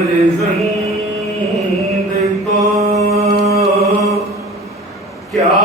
फर्जंद को क्या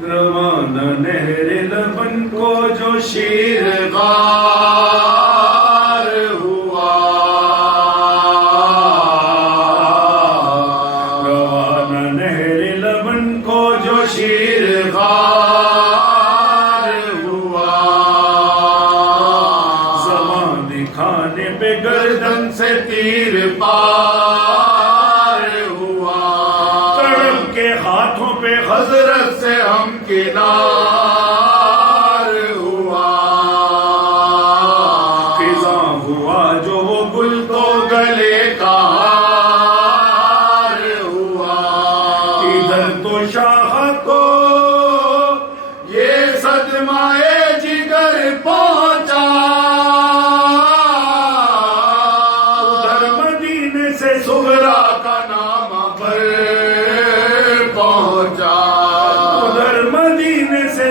रवाना नहर लबन को जो शीर गार हुआ, रवाना नहर लबन को जो शीर गार हुआ, ज़माने खाने पे गर्दन से तीर पार हुआ, तड़प के हाथों पे हजरत से हम किनार हुआ, खिज़ा हुआ जो वो गुल तो गले का हार हुआ, इधर तो शाह को ये सदमाए जिगर पहुंचा, उधर मदीने से सुगरा का नाम पर पहुंचा,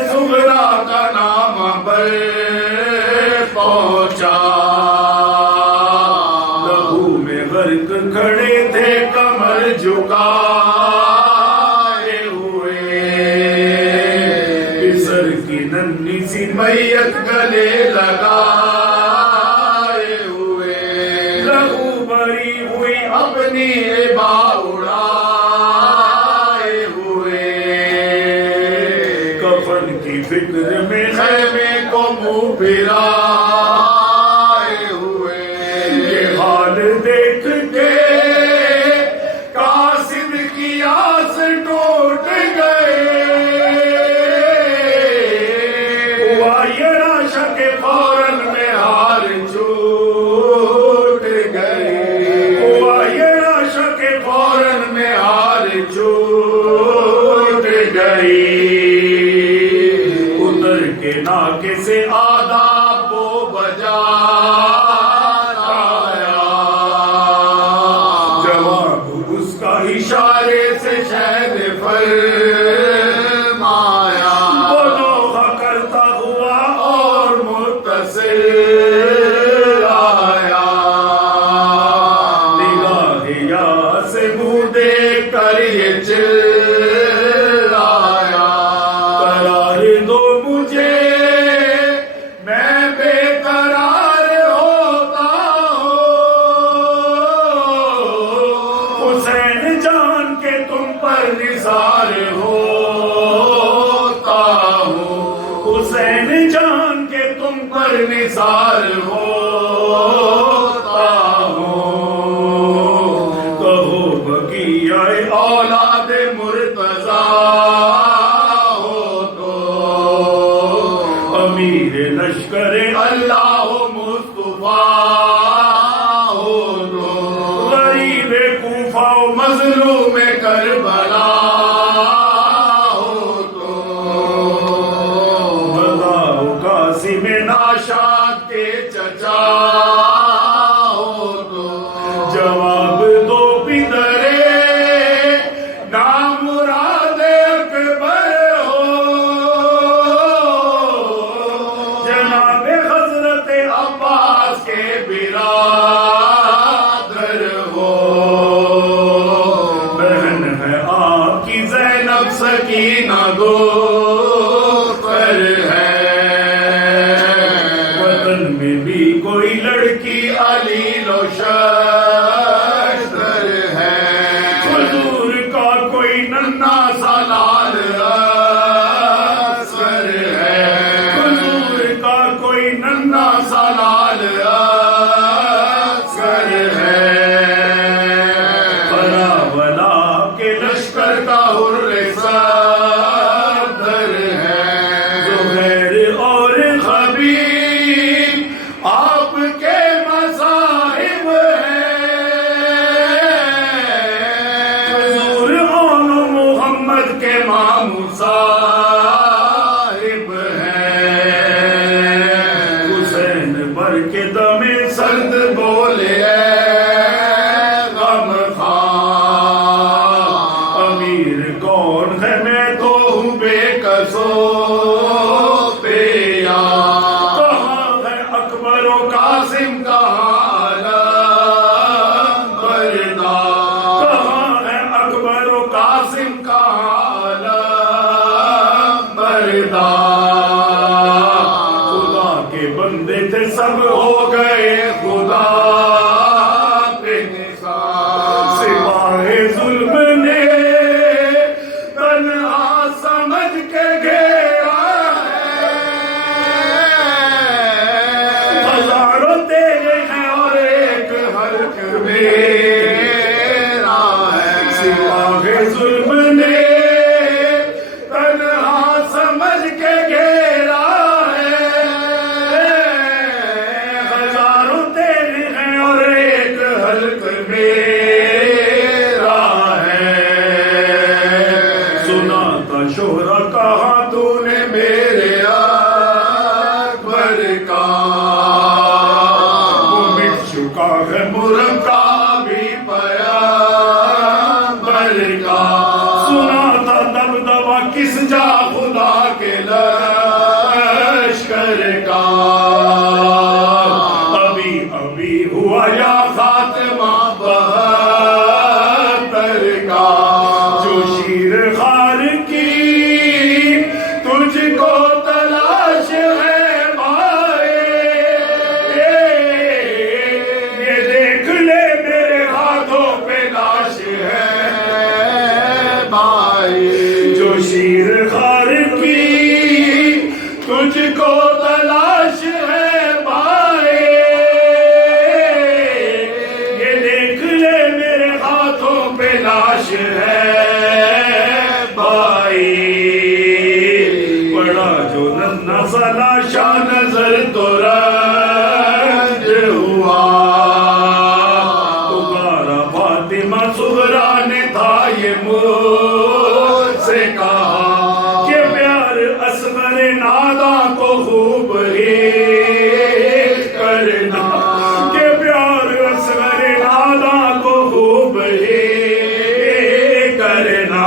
सुगरा का नाम पर पहुंचा, लहू में गर्क खड़े थे कमर झुकाए हुए, पिसर की नन्ही सी मैयत गले लगाए हुए, लहू भरी हुई अपनी बाउड़ा फिक्र में खैमे को मुंह फिराए हुए, ये हाल देख के कासिद की आस टूट गए, हुआ ये आशा के फौरन में हार छूट गए, हुआ ये आशा के फौरन में हार छूट गई, नाके से आदाब वो बजाया, जवाब उसका इशारे से शायद फरमाया, वो नौखा करता हुआ और मुत्तसिल आया, निगाहिया से मुंह देख कर ये चिल्लाया, करार दो मुझे निसार होता हूँ, हुसैन जान के तुम पर निसार होता हूँ, कहो बकिया औलाद मुर्तजा हो तो, अमीर लश्कर अल्लाह मुस्तफा हो तो, गरीब कूफा मजलूम करबला हो तो, बताओ कासिम नाशाद के की ना दो पर है। वतन में भी कोई लड़की अलीलो शस्त्र है। हुजूर का कोई नन्हा सा लाल अस्कर है। हुजूर का कोई नन्हा सा लाल अस्कर है। बला के लश्कर का हुर्रे सफदर है। ज़ुहैर और खबीब आपके मज़ाहिब हैं। हुज़ूर औनो मोहम्मद के मामू साहिब हैं। हुसैन बर के दमे सर्द बोले कौन है मैं तो हूँ बेकसो बेया। कहाँ है अकबर और कासिम कहाँ बरदा। कहाँ है अकबर और कासिम कहाँ बरदा। खुदा के बंदे थे सब हो गए खुदा पे निसार। सिवाए जुल्म ने समझ के घेरा है। हजारों तेरे हैं और एक हल्क मेरा है। सिवाए जुल्म ने तन्हा समझ के घेरा है। हजारों तेरे हैं और एक हल्क मेरा है। सुना शोहरा कहा तूने मेरे अकबर का। वो मिट चुका है मुर्गा भी पयंबर का। सुना था दबदबा किस जा खुदा के लश्कर का। अभी अभी हुआ या खात्मा बहत्तर का। जो शीर खार की तुझको तलाश है भाई। ये देख ले मेरे हाथों पे लाश है भाई। जो शीर खार की तुझको तलाश है भाई। ये देख ले मेरे हाथों पे लाश है भाई। बड़ा जो नन्हा सा लाशा नजर तो रंज हुआ। पुकारा फातिमा सुगरा ने था ये मुझसे कहा कि प्यार असगर नादा को खूब ही करना। कि प्यार असगर नादा को खूब ही करना।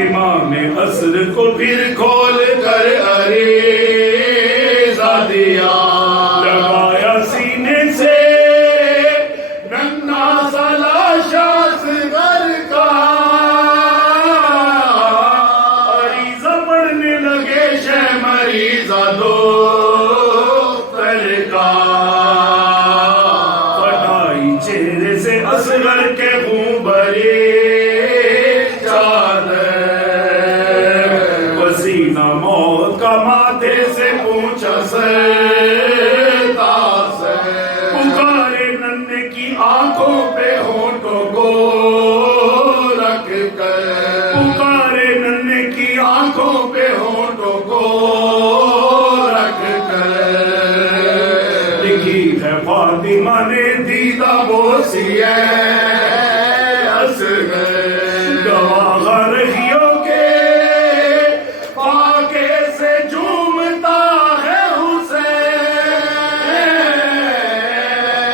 इमाम असर को फिर खोल कर अरीज़ा दिया। लगाया सीने से नन्हा सा लाशा असगर का। अरीज़ा पढ़ने लगे शह मरीज़ा दो का। फटाई चेहरे से असगर के मुंह भरी मौत का माथे से पूछा सरताज। पुकारे नन्हे की आंखों पे होठों को रख कर। पुकारे नन्हे की आंखों पे होठों को रख कर। लिखी है फातिमा ने दीदा बोसी है असगर। गवाह रहियो के फाके से झूमता है हुसैन।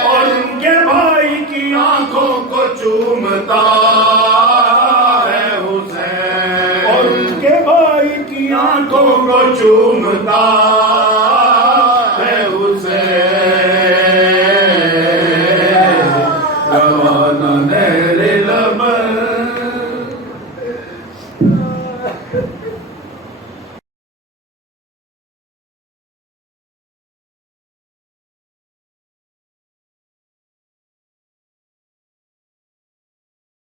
और उनके भाई की आंखों को चूमता है हुसैन। और उनके भाई की आंखों को चूमता